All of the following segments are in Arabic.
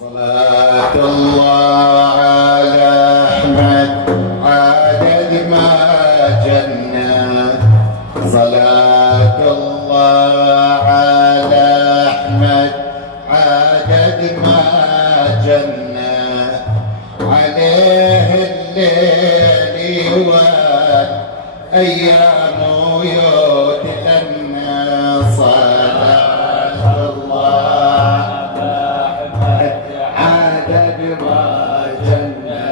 صلاة الله على أحمد عدد ما جنى. صلاة الله على أحمد عدد ما جنى. عليه الليل والأيام يدلنا. صلاة الله عدد ما جنى.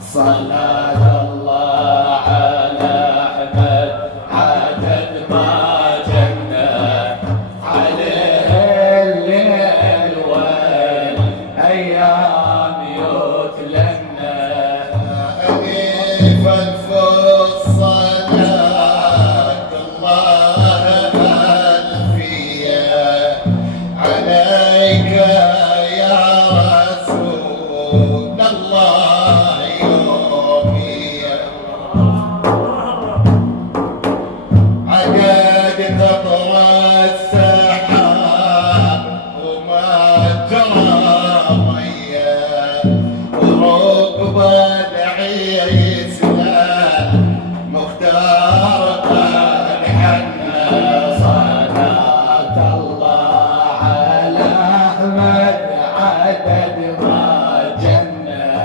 صلاة الله على أحمد عدد ما جنى. عليه الليل والأيام يتلنى. أليفا صلاة الله ألفية عليك يا رسول الله يوميا. عدد قطر السحاب وما جرى مياه. وركب العيسى مختار قد حنى. صلاة الله على أحمد عدد ما جنى.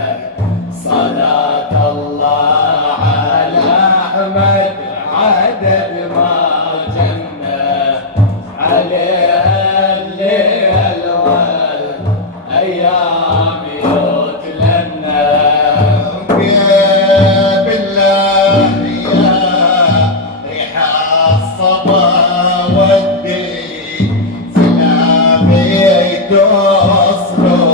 صلاة الله على أحمد عدد ما جنى. عليها الليل والأيام يتلنى. يا بالله يا ريح الصبا والدين سلامي توصلوا